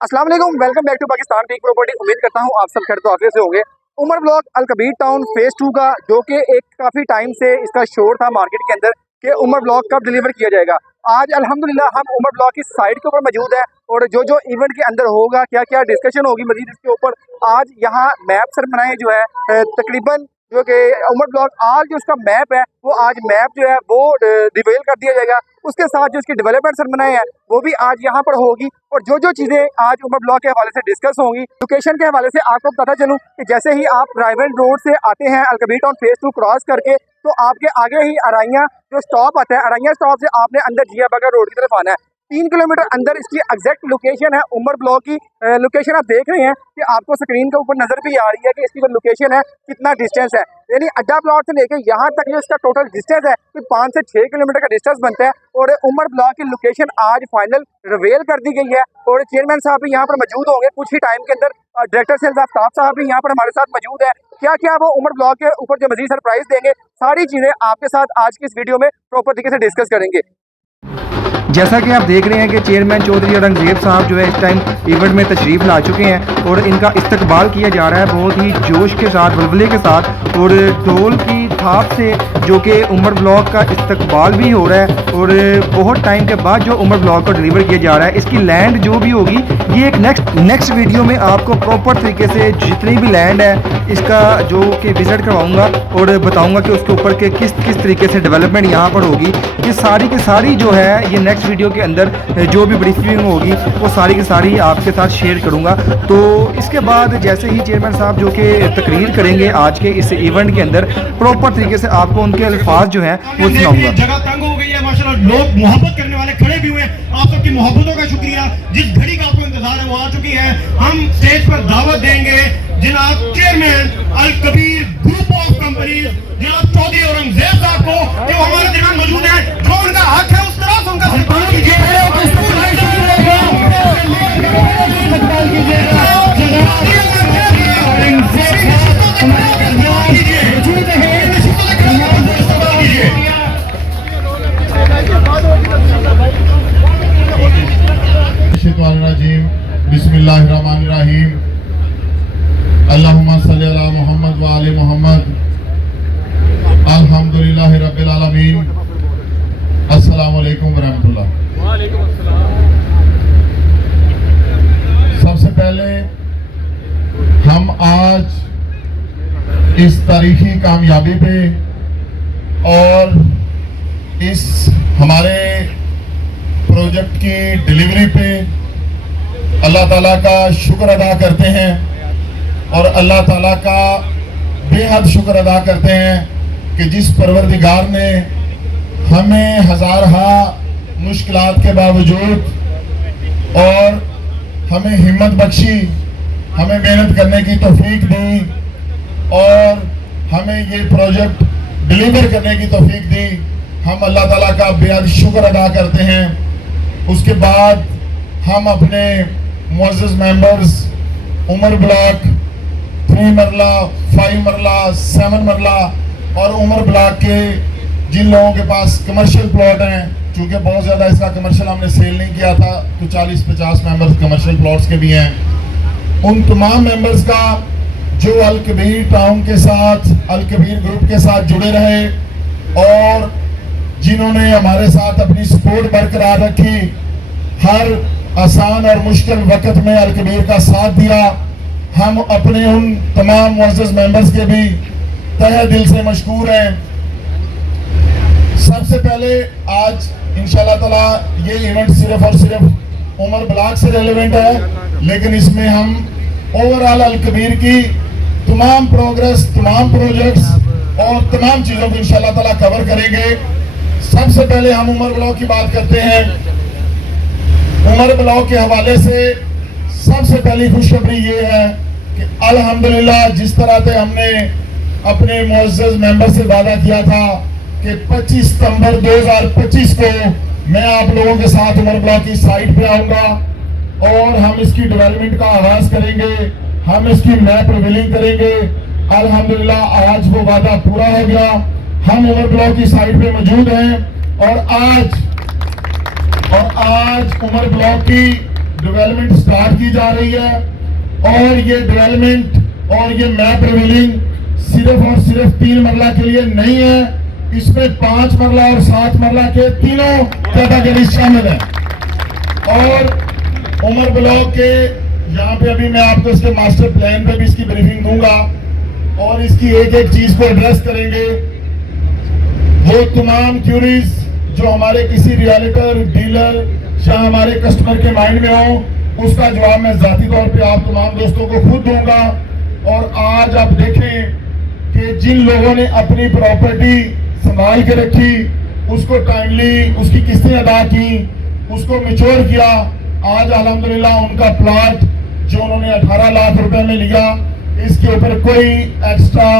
अस्सलाम वालेकुम, welcome back to Pakistan peak property. उम्मीद करता हूँ आप सब खैर तो आफियत से होंगे। Umar block Alkabir town phase 2 का जो कि एक काफ़ी टाइम से इसका शोर था मार्केट के अंदर कि उमर ब्लॉक कब डिलीवर किया जाएगा। आज अल्हम्दुलिल्लाह हम उमर ब्लॉक की साइट के ऊपर मौजूद है और जो इवेंट के अंदर होगा, क्या क्या डिस्कशन होगी मजीद इसके ऊपर, आज यहाँ मैप सर बनाए जो है तकरीबन जो कि उमर ब्लॉक आज जो उसका मैप है वो आज मैप जो है वो रिवील कर दिया जाएगा। उसके साथ जो इसकी डेवलपमेंट सर बनाए हैं वो भी आज यहाँ पर होगी और जो चीज़ें आज उमर ब्लॉक के हवाले से डिस्कस होंगी। लोकेशन के हवाले से आपको बताता चलूँ कि जैसे ही आप राइवल रोड से आते हैं अलकबीर टाउन फेज 2 क्रॉस करके, तो आपके आगे ही अराइया जो स्टॉप आता है, अराइया स्टॉप से आपने अंदर जिया बगर रोड की तरफ आना है। 3 किलोमीटर अंदर इसकी एग्जैक्ट लोकेशन है। उमर ब्लॉक की लोकेशन आप देख रहे हैं कि आपको स्क्रीन के ऊपर नजर भी आ रही है कि इसकी जो लोकेशन है कितना डिस्टेंस है, यानी अड्डा प्लॉट से लेके यहाँ तक जो इसका टोटल डिस्टेंस है तो 5 से 6 किलोमीटर का डिस्टेंस बनता है। और उमर ब्लॉक की लोकेशन आज फाइनल रिवील कर दी गई है और चेयरमैन साहब भी यहाँ पर मौजूद होंगे कुछ ही टाइम के अंदर। डायरेक्टर सेल्स आफ्ताब साहब भी यहाँ पर हमारे साथ मौजूद है। क्या क्या वो उमर ब्लॉक के ऊपर जो मजीद सरप्राइज देंगे, सारी चीज़ें आपके साथ आज की इस वीडियो में प्रॉपर तरीके से डिस्कस करेंगे। जैसा कि आप देख रहे हैं कि चेयरमैन चौधरी औरंगजेब साहब जो है इस टाइम इवेंट में तशरीफ़ ला चुके हैं और इनका इस्तकबाल किया जा रहा है बहुत ही जोश के साथ, बुलबुले के साथ और ढोल की थाप से, जो कि उमर ब्लॉक का इस्तकबाल भी हो रहा है। और बहुत टाइम के बाद जो उमर ब्लॉक को डिलीवर किया जा रहा है, इसकी लैंड जो भी होगी ये एक नेक्स्ट वीडियो में आपको प्रॉपर तरीके से जितनी भी लैंड है इसका जो कि विज़िट करवाऊँगा और बताऊँगा कि उसके ऊपर के किस तरीके से डेवलपमेंट यहाँ पर होगी। ये सारी की सारी जो है ये नेक्स्ट वीडियो के अंदर जो भी ब्रीफिंग होगी वो सारी की सारी आपके साथ शेयर करूंगा। तो इसके बाद जैसे ही चेयरमैन साहब जो कि तकरीर करेंगे आज के इस इवेंट के अंदर, प्रॉपर तरीके से आपको उनके अल्फाज जो हैं वो सुनाऊंगा। जगह तंग हो गई है माशाल्लाह, लोग मोहब्बत करने वाले खड़े भी हुए हैं। आप सबकी मोहब्बतों का शुक्रिया। जिस घड़ी का आपको इंतजार है वो आ चुकी है। हम स्टेज पर दावत देंगे जनाब chairman Al Kabir group of companies जनाब चौधरी औरंगजेब साहब को, जो हमारे दरमियान मौजूद है। जो उनका हक है उस तरह से उनका सम्मान कीजिए। बिस्मिल्लाहिर्रहमानिर्रहीम। अल्लाहुम्मा सल्ली अला मुहम्मद व आले मुहम्मद। अल्हम्दुलिल्लाहि रब्बिल आलमीन। अस्सलामु अलैकुम व रहमतुल्लाह। वालेकुम अस्सलाम। सबसे पहले हम आज इस तारीखी कामयाबी पे और इस हमारे प्रोजेक्ट की डिलीवरी पे अल्लाह ताला का शुक्र अदा करते हैं और अल्लाह ताला का बेहद शुक्र अदा करते हैं कि जिस परवरदिगार ने हमें हज़ारहा मुश्किलात के बावजूद और हमें हिम्मत बख्शी, हमें मेहनत करने की तौफीक दी और हमें ये प्रोजेक्ट डिलीवर करने की तौफीक दी। हम अल्लाह ताला का बेहद शुक्र अदा करते हैं। उसके बाद हम अपने मुअज़्ज़ज़ मेंबर्स उमर ब्लॉक 3 मरला, 5 मरला, 7 मरला और उमर ब्लॉक के जिन लोगों के पास कमर्शियल प्लॉट हैं, चूँकि बहुत ज़्यादा इसका कमर्शियल हमने सेल नहीं किया था तो 40-50 मेंबर्स कमर्शियल प्लॉट्स के भी हैं, उन तमाम मेंबर्स का जो अलकबीर टाउन के साथ, अलकबीर ग्रुप के साथ जुड़े रहे और जिन्होंने हमारे साथ अपनी सपोर्ट बरकरार रखी, हर आसान और मुश्किल वक्त में अलकबीर का साथ दिया। हम अपने उन तमाम मुअज़्ज़ज़ मेंबर्स के भी तहे दिल से मशकूर हैं। सबसे पहले आज इंशाल्लाह ताला ये इवेंट सिर्फ और सिर्फ उमर ब्लॉक से रेलेवेंट है, लेकिन इसमें हम ओवरऑल अलकबीर की तमाम प्रोग्रेस, तमाम प्रोजेक्ट्स और तमाम चीज़ों को इंशाल्लाह ताला कवर करेंगे। सबसे पहले हम उमर ब्लॉक की बात करते हैं। उमर ब्लॉक के हवाले से सबसे पहली खुशखबरी ये है कि अल्हम्दुलिल्लाह जिस तरह से हमने अपने मुअज़्ज़ज़ मेंबर से वादा किया था कि 25 सितंबर 2025 को मैं आप लोगों के साथ उमर ब्लॉक की साइट पे आऊँगा और हम इसकी डेवलपमेंट का आगाज़ करेंगे, हम इसकी मैप रिवीलिंग करेंगे। अल्हम्दुलिल्लाह आज वो वादा पूरा हो गया। हम उमर ब्लॉक की साइट पे मौजूद हैं और आज उमर ब्लॉक की डेवलपमेंट स्टार्ट की जा रही है और ये डेवलपमेंट और ये मैप रिवीलिंग सिर्फ और सिर्फ 3 मरला के लिए नहीं है, इसमें 5 मरला और 7 मरला के तीनों कैटेगरी शामिल है। और उमर ब्लॉक के यहाँ पे अभी मैं आपको इसके मास्टर प्लान पे भी इसकी ब्रीफिंग दूंगा और इसकी एक एक चीज को एड्रेस करेंगे। वो तमाम क्यूरीज जो हमारे किसी रियल्टर, डीलर या हमारे कस्टमर के माइंड में हो, उसका जवाब मैं जाती तौर पे आप तमाम दोस्तों को खुद दूंगा। और आज आप देखें कि जिन लोगों ने अपनी प्रॉपर्टी संभाल के रखी, उसको टाइमली उसकी किस्तें अदा की, उसको मैच्योर किया, आज अल्हम्दुलिल्लाह उनका प्लॉट जो उन्होंने 18 लाख रुपए में लिया, इसके ऊपर कोई एक्स्ट्रा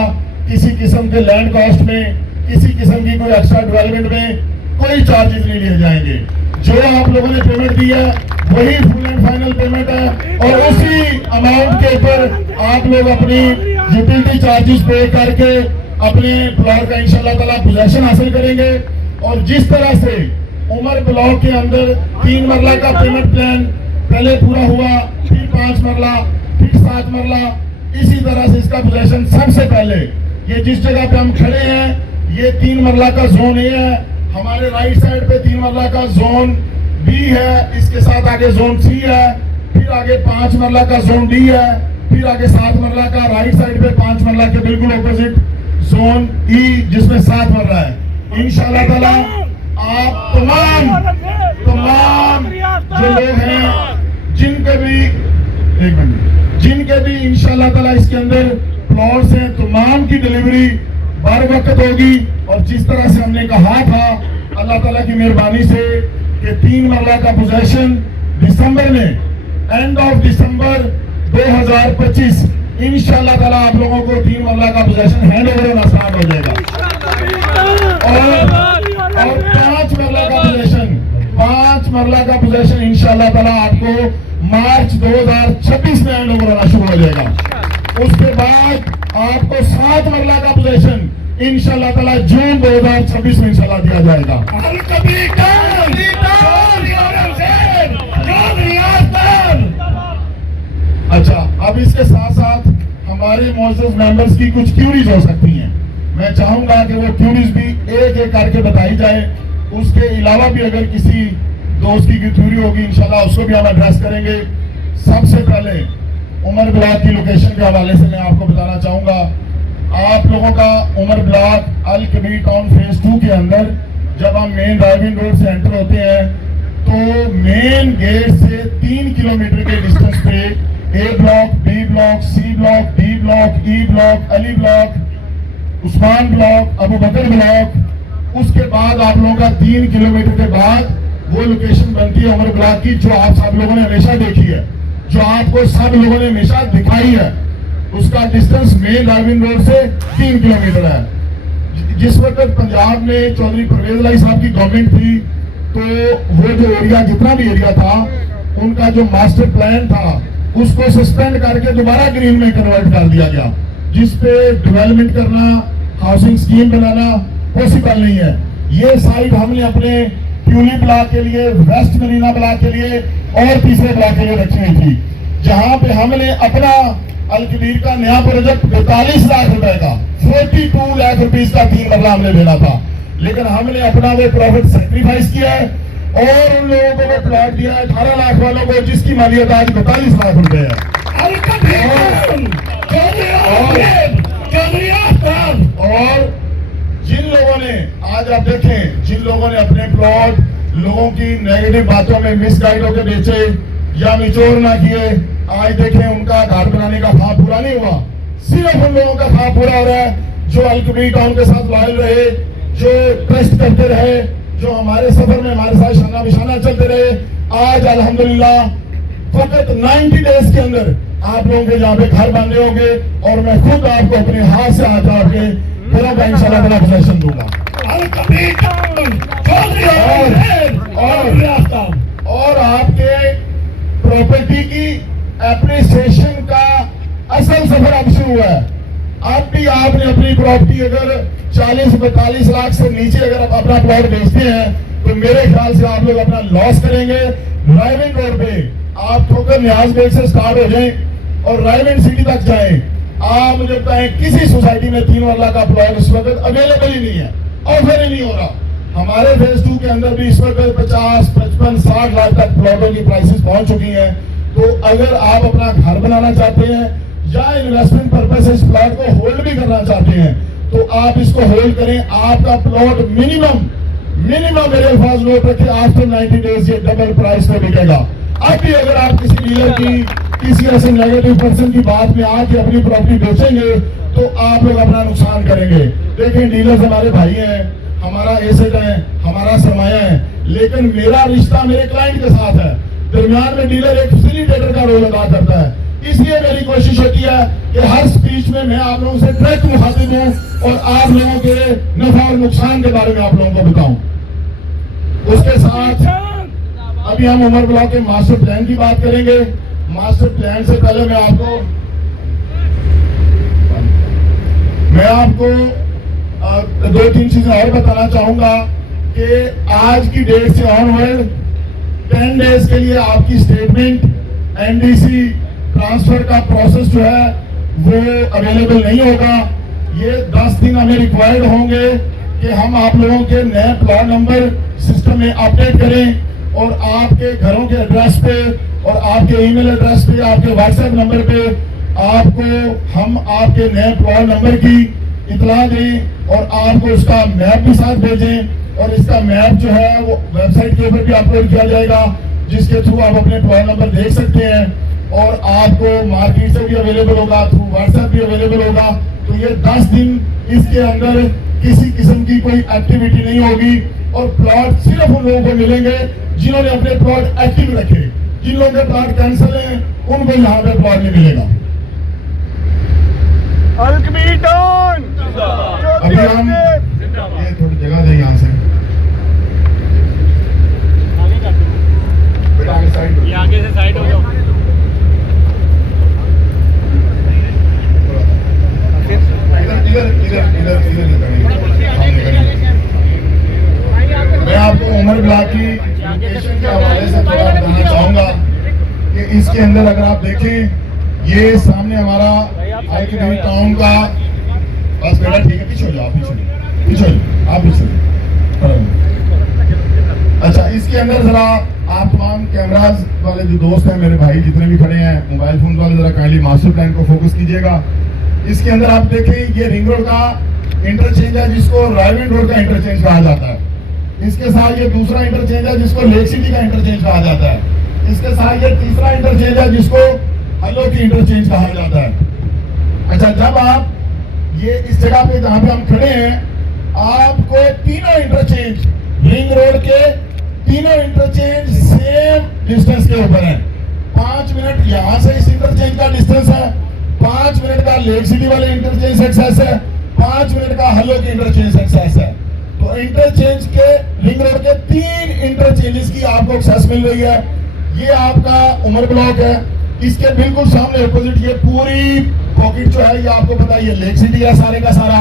किसी किस्म के लैंड कॉस्ट में, किसी किस्म की कोई एक्स्ट्रा डेवलपमेंट में कोई चार्जेस नहीं लिए जाएंगे। जो आप लोगों ने पेमेंट दी है वही फुल एंड फाइनल पेमेंट है और उसी अमाउंट के ऊपर आप लोग अपनी यूटिलिटी चार्जेस पे करके अपने प्लॉट का इंशाल्लाह ताला पोजेशन हासिल करेंगे। और जिस तरह से उमर ब्लॉक के अंदर 3 मरला का पेमेंट प्लान पहले पूरा हुआ, फिर 5 मरला, फिर 7 मरला, इसी तरह से इसका पोजेशन सबसे पहले ये जिस जगह पे हम खड़े हैं ये 3 मरला का जोन ए है। हमारे राइट साइड पे 3 मरला का जोन बी है, इसके साथ आगे जोन सी है, फिर आगे 5 मरला का जोन डी है, फिर आगे 7 मरला का, राइट साइड पे 5 मरला के बिल्कुल ऑपोजिट जोन ई जिसमें 7 मरला है। इंशाल्लाह ताला आप तमाम जो लोग हैं जिनके भी इंशाल्लाह ताला इसके अंदर प्लॉट्स हैं, तमाम की डिलीवरी बर वक्त होगी। और जिस तरह से हमने कहा था अल्लाह ताला की मेहरबानी से कि 3 मरला का पोजेशन दिसंबर में, एंड ऑफ दिसंबर 2025 इंशाल्लाह ताला आप लोगों को 3 मरला का पोजेशन हैंड ओवर होना स्टार्ट हो जाएगा। और 5 मरला का पोजेशन इंशाल्लाह ताला आपको मार्च 2026 में हैंड ओवर होना शुरू हो जाएगा। उसके बाद आपको 7 मरला का पोजेशन इंशाल्लाह ताला जून 2026 में इंशाल्लाह दिया जाएगा। अच्छा, अब इसके साथ साथ हमारे मौजूद मेंबर्स की कुछ क्यूरीज हो सकती हैं, मैं चाहूंगा कि वो क्यूरीज भी एक एक करके बताई जाए। उसके अलावा भी अगर किसी दोस्त की क्यूरी होगी इंशाल्लाह उसको भी हम एड्रेस करेंगे। सबसे पहले उमर ब्लॉक की लोकेशन के हवाले से मैं आपको बताना चाहूंगा, आप लोगों का उमर ब्लॉक अल कबीर टाउन फेज 2 के अंदर जब हम मेन ड्राइविंग रोड से एंटर होते हैं तो मेन गेट से 3 किलोमीटर के डिस्टेंस पे A block, B block, C block, D block, E block, Ali block, Usman block, Abu Bakar block, उसके बाद आप लोगों का 3 किलोमीटर के बाद वो लोकेशन बनती है उमर ब्लॉक की जो आप सब लोगों ने हमेशा देखी है, जो आपको सब लोगों ने हमेशा दिखाई है। उसका डिस्टेंस मेन ड्राइविंग रोड से 3 किलोमीटर है। जिस वक्त पंजाब में चौधरी परवेज लाई साहब की गवर्नमेंट थी तो वो जो एरिया, जितना भी एरिया था, उनका जो मास्टर प्लान था उसको सस्पेंड करके दोबारा ग्रीन में कन्वर्ट कर दिया गया, जिसपे डेवलपमेंट करना, हाउसिंग स्कीम बनाना पॉसिबल नहीं है। ये साइट हमने अपने ट्यूली ब्लॉक के लिए, वेस्ट मरीना ब्लॉक के लिए और तीसरे ब्लॉक के लिए रखी हुई थी, जहां पे हमने अपना अल कबीर का नया प्रोजेक्ट 45 लाख रुपए का, 42 लाख रुपीज का 3 मरला हमने लेना था, लेकिन हमने अपना वो प्रॉफिट सेक्रीफाइस किया है और उन लोगों को वो प्लॉट दिया है 18 लाख वालों को, जिसकी मालियत आज 42 लाख रुपए है। और जिन लोगों ने, आज आप देखें, जिन लोगों ने अपने प्लॉट लोगों की नेगेटिव बातों में मिसगाइड होकर बेचे या मिचोर ना किए, आज देखें उनका घर बनाने का ख्वाब पूरा नहीं हुआ। सिर्फ उन लोगों का ख्वाब पूरा हो रहा है जो अल कबीर टाउन के साथ लॉयल रहे, जो ट्रस्ट करते रहे, जो हमारे सफर में हमारे साथ शाना बिशाना चलते रहे। आज अल्हम्दुलिल्लाह फकत 90 डेज के अंदर आप लोगों के यहाँ पे घर बनने होंगे और मैं खुद आपको अपने हाथ से हाथ आपके घरों का इंशाल्लाह ताला पोजीशन दूंगा। और आपके प्रॉपर्टी की एप्रिसिएशन का असल सफर अब शुरू हुआ है। अब भी आपने अपनी प्रॉपर्टी अगर 40-42 लाख से नीचे अगर आप अपना प्लॉट बेचते हैं तो मेरे ख्याल से आप लोग अपना लॉस करेंगे। ड्राइविंग रोड पे आप ठोकर न्याज बेग से स्टार्ट हो जाएं और रायगढ़ सिटी तक जाएं, आप मुझे बताएं किसी सोसाइटी में 3 मरला का प्लॉट इस वक्त अवेलेबल ही नहीं है, ऑफर ही नहीं हो रहा। हमारे फेज 2 के अंदर भी इस वक्त 50, 55, 60 लाख तक प्लॉटों की प्राइसेस पहुंच चुकी हैं। तो अगर आप अपना घर बनाना चाहते हैं या इन्वेस्टमेंट पर्पज से इस प्लॉट को होल्ड भी करना चाहते हैं तो आप इसको होल्ड करें। आपका प्लॉट मिनिमम मेरे अल्फाज नोट रखे, आफ्टर 90 डेज ये डबल प्राइस पे बिकेगा। अब भी अगर आप किसी डीलर की किसी ऐसे नेगेटिव पर्सन की बात में आके अपनी प्रॉपर्टी बेचेंगे तो आप लोग अपना नुकसान करेंगे। देखें, डीलर्स हमारे भाई हैं, हमारा एसेट है, हमारा सरमाया है, लेकिन मेरा रिश्ता मेरे क्लाइंट के साथ है। दरमियान में डीलर एक फैसिलिटेटर का रोल अदा करता है। इसलिए मेरी कोशिश होती है कि हर स्पीच में मैं आप लोगों से डायरेक्ट मुखातिब हूं और आप लोगों के नफा और नुकसान के बारे में आप लोगों को बताऊं। उसके साथ अभी हम उमर ब्लॉक के मास्टर प्लान की बात करेंगे। मास्टर प्लान से पहले मैं आपको 2-3 चीजें और बताना चाहूंगा कि आज की डेट से ऑनवर्ड 10 डेज के लिए आपकी स्टेटमेंट, एनडीसी ट्रांसफर का प्रोसेस जो है वो अवेलेबल नहीं होगा। ये 10 दिन हमें रिक्वायर्ड होंगे कि हम आप लोगों के नए प्लॉट नंबर सिस्टम में अपडेट करें और आपके घरों के एड्रेस पे और आपके ईमेल एड्रेस पे, आपके व्हाट्सएप नंबर पे आपको हम आपके नए प्लॉट नंबर की इतला दें और आपको उसका मैप भी साथ भेजें। और इसका मैप जो है वो वेबसाइट के ऊपर भी अपलोड किया जाएगा, जिसके थ्रू आप अपने प्लॉट नंबर देख सकते हैं और आपको मार्केट से भी अवेलेबल होगा, थ्रू व्हाट्सएप भी अवेलेबल होगा। तो ये 10 दिन इसके अंदर किसी किस्म की कोई एक्टिविटी नहीं होगी और प्लॉट सिर्फ उन लोगों को मिलेंगे जिन्होंने अपने प्लॉट एक्टिव रखे। जिन लोगों के प्लॉट कैंसिल हैं उनको यहाँ पे प्लॉट नहीं मिलेगा। अभी हम ये थोड़ी जगह दें यहाँ से, बेटा आगे साइड हो, आगे से साइड हो जाओ। मैं आपको उमर ब्लॉक की लोकेशन के हवाले से थोड़ा बताना चाहूंगा कि इसके अंदर अगर आप देखें, ये सामने हमारा अलकबीर टाउन का, बस बेटा ठीक है, पीछे हो जाओ, पीछे आप पीछे। अच्छा, इसके अंदर जरा आप तमाम कैमराज वाले जो दोस्त हैं, मेरे भाई जितने भी खड़े हैं, मोबाइल फोन वाले, जरा काइंडली मास्टर प्लान को फोकस कीजिएगा। इसके अंदर आप देखें, ये रिंग रोड का इंटरचेंज है जिसको रायगढ़ रोड का इंटरचेंज कहा जाता है। इसके साथ ये दूसरा इंटरचेंज है जिसको लेक सिटी का इंटरचेंज कहा जाता है। इसके साथ ये तीसरा इंटरचेंज है जिसको हल्लो की इंटरचेंज कहा जाता है। अच्छा, जब आप ये इस जगह पे जहाँ पे हम खड़े हैं, आपको तीनों इंटरचेंज रिंग रोड के तीनों इंटरचेंज सेम डिस्टेंस के ऊपर है। 5 मिनट यहाँ से इस इंटरचेंज का डिस्टेंस है, 5 मिनट का लेक सिटी वाले इंटरचेंज एक्सेस है, 5 मिनट का हल्लो की इंटरचेंज एक्सेस है। तो इंटरचेंज के रिंग रोड के 3 इंटरचेंजेस की आपको एक्सेस मिल रही है। ये आपका उमर ब्लॉक है, इसके बिल्कुल सामने अपोजिट ये पूरी पॉकेट जो है, ये आपको पता है ये लेक सिटी है सारे का सारा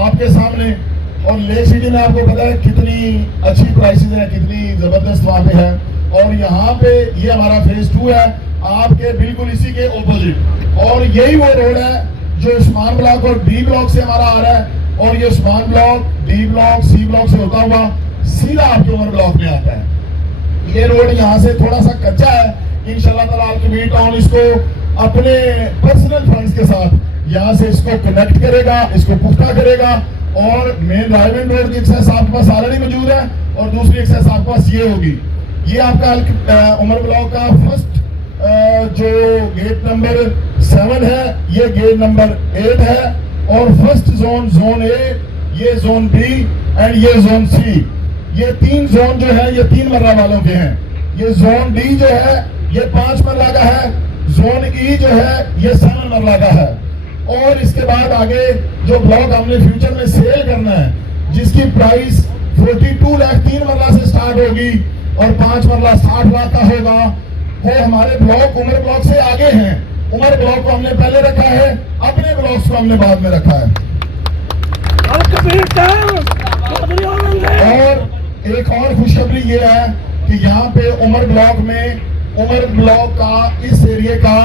आपके सामने। और लेक सिटी में आपको पता है कितनी अच्छी प्राइसेस है, कितनी जबरदस्त वहाँ पे है। और यहाँ पे ये हमारा फेज 2 है, आपके बिल्कुल इसी के ऑपोजिट। और यही वो रोड है जो उस्मान ब्लॉक और डी ब्लॉक से हमारा आ रहा है, और ये Usman block, D block, C block से होता हुआ सीधा आपके उमर ब्लॉक में आता है। ये रोड यहाँ से थोड़ा सा कच्चा है, इंशाल्लाह ताला अलकबीर टाउन इसको अपने पर्सनल फंड्स के साथ यहाँ से इसको कनेक्ट करेगा, इसको पुख्ता करेगा। और मेन रायगढ़ रोड की एक्सेस आपके पास ऑलरेडी मौजूद है और दूसरी एक्सेस आपके पास ये होगी। ये आपका उमर ब्लॉक का फर्स्ट जो गेट नंबर 7 है, ये गेट नंबर 8 है। और फर्स्ट जोन ए, ये जोन बी एंड ये जोन सी, ये 3 जोन जो है ये 3 मरला वालों के हैं। ये जोन डी जो है ये 5 मरला का है, जोन ई जो है ये 7 मरला का है। और इसके बाद आगे जो ब्लॉक हमने फ्यूचर में सेल करना है, जिसकी प्राइस 42 लाख 3 मरला से स्टार्ट होगी और 5 मरला 60 लाख का होगा, वो हमारे ब्लॉक उमर ब्लॉक से आगे हैं। उमर ब्लॉक को हमने पहले रखा है, अपने ब्लॉक्स को हमने बाद में रखा है। और एक और खुशखबरी ये है कि यहाँ पे उमर ब्लॉक में उमर ब्लॉक का इस एरिया का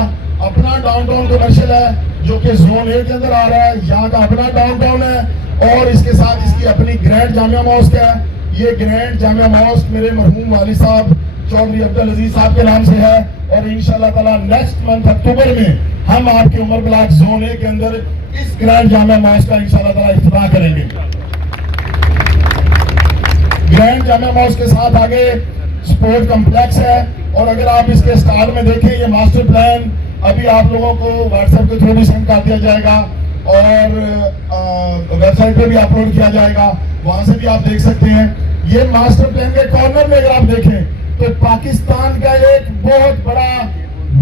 अपना डाउनटाउन कमर्शियल है जो कि जोन ए के अंदर आ रहा है। यहाँ का अपना डाउनटाउन है और इसके साथ इसकी अपनी ग्रैंड जामिया मॉस्क है। ये ग्रैंड जामिया मॉस्क मेरे मरहूम वालिद साहब चौधरी अब्दुल अजीज साहब के नाम से है और इंशाल्लाह ताला नेक्स्ट मंथ अक्टूबर में हम आपके उमर ब्लॉक जोन ए के अंदर इस ग्रैंड जामिया मॉस्क का इंशाल्लाह ताला इफ्तिताह करेंगे। ग्रैंड जामिया मॉस्क के साथ आगे स्पोर्ट कॉम्प्लेक्स है और अगर आप इसके स्टार में देखें ये मास्टर प्लान अभी आप लोगों को व्हाट्सएप के थ्रू भी सेंड कर दिया जाएगा और वेबसाइट पे भी अपलोड किया जाएगा, वहां से भी आप देख सकते हैं। ये मास्टर प्लान के कॉर्नर में अगर आप देखें तो पाकिस्तान का एक बहुत बड़ा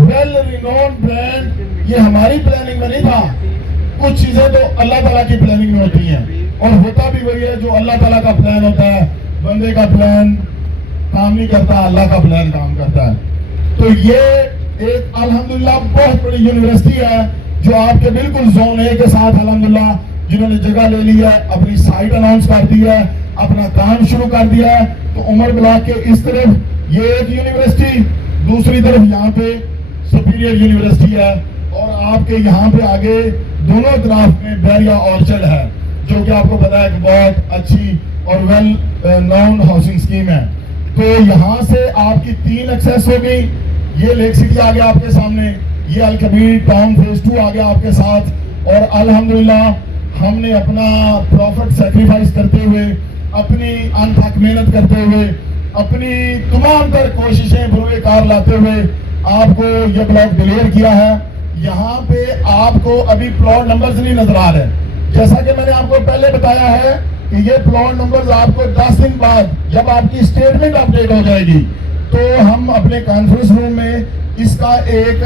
वेल रिनोन प्लान, ये हमारी प्लानिंग में नहीं था। कुछ चीजें तो अल्लाह ताला की प्लानिंग में होती हैं और होता भी वही है जो अल्लाह ताला का प्लान होता है। बंदे का प्लान काम नहीं करता, अल्लाह का प्लान काम करता है। तो ये एक अल्हम्दुलिल्लाह बहुत बड़ी यूनिवर्सिटी है जो आपके बिल्कुल जोन ए के साथ अल्हम्दुलिल्लाह जिन्होंने जगह ले ली है, अपनी साइट अनाउंस कर दी है, अपना काम शुरू कर दिया है। तो उमर ब्लॉक के इस तरफ ये एक यूनिवर्सिटी, दूसरी तरफ यहाँ पे सुपीरियर यूनिवर्सिटी है और आपके यहाँ पे आगे दोनों तरफ में बैरिया ऑर्चर्ड है जो कि आपको पता है कि बहुत अच्छी और वेल नोन हाउसिंग स्कीम है। तो यहाँ से आपकी 3 एक्सेस हो गई। ये लेक सिटी आ गया आपके सामने, ये अल कबीर टाउन फेज 2 आ गया आपके साथ और अल्हम्दुलिल्लाह हमने अपना प्रॉफिट सेक्रीफाइस करते हुए, अपनी अनथक मेहनत करते हुए, अपनी तमाम तर कोशिशें बुरे कार लाते हुए आपको ये ब्लॉक डिलीवर किया है। यहाँ पे आपको अभी प्लॉट नंबर्स नहीं नजर आ रहे, जैसा कि मैंने आपको पहले बताया है कि ये प्लॉट नंबर्स आपको 10 दिन बाद जब आपकी स्टेटमेंट अपडेट हो जाएगी तो हम अपने कॉन्फ्रेंस रूम में इसका एक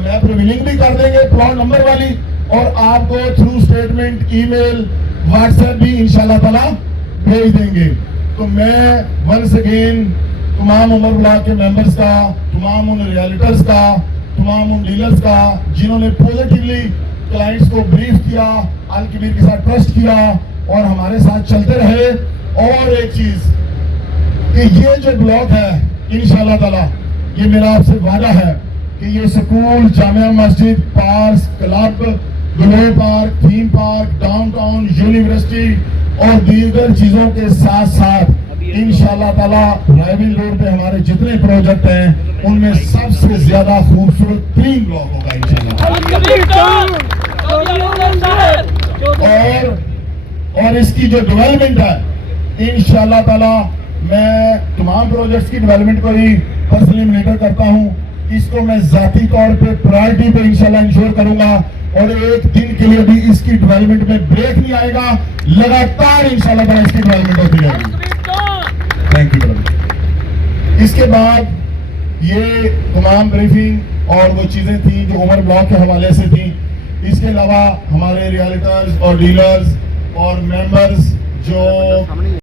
मैप रिवीलिंग भी कर देंगे प्लॉट नंबर वाली और आपको थ्रू स्टेटमेंट ईमेल व्हाट्सएप भी इंशाल्लाह ताला भेज देंगे। तो मैं वंस अगेन तमाम उमर ब्लॉक के मेंबर्स का, तमाम उन रियल्टर्स का, तमाम उन डीलर्स का जिन्होंने पॉजिटिवली क्लाइंट्स को ब्रीफ किया, अल कबीर के साथ ट्रस्ट किया और हमारे साथ चलते रहे। और एक चीज कि ये जो ब्लॉक है इंशाल्लाह ताला ये मेरा आपसे वादा है कि ये school, Jamia Masjid, park, club, glow park, theme park, downtown, university और दीगर चीजों के साथ साथ इंशाल्लाह ताला ड्राइविंग रोड पे हमारे जितने प्रोजेक्ट हैं उनमें सबसे ज्यादा खूबसूरत 3 ब्लॉक होगा इंशाल्लाह। और इसकी जो डेवलपमेंट है इंशाल्लाह ताला मैं तमाम प्रोजेक्ट्स की डेवलपमेंट को ही पर्सनली मॉनिटर करता हूं। इसको मैं जाती तौर पे प्रायोरिटी पे इंशाल्लाह इंश्योर करूंगा और एक दिन के लिए भी इसकी डेवलपमेंट में ब्रेक नहीं आएगा, लगातार इंशाल्लाह ताला इसकी डेवलपमेंट होती रहेगी। Thank you brother. इसके बाद ये तमाम ब्रीफिंग और वो चीजें थी जो उमर ब्लॉक के हवाले से थी। इसके अलावा हमारे रियल्टर्स और डीलर्स और मेंबर्स जो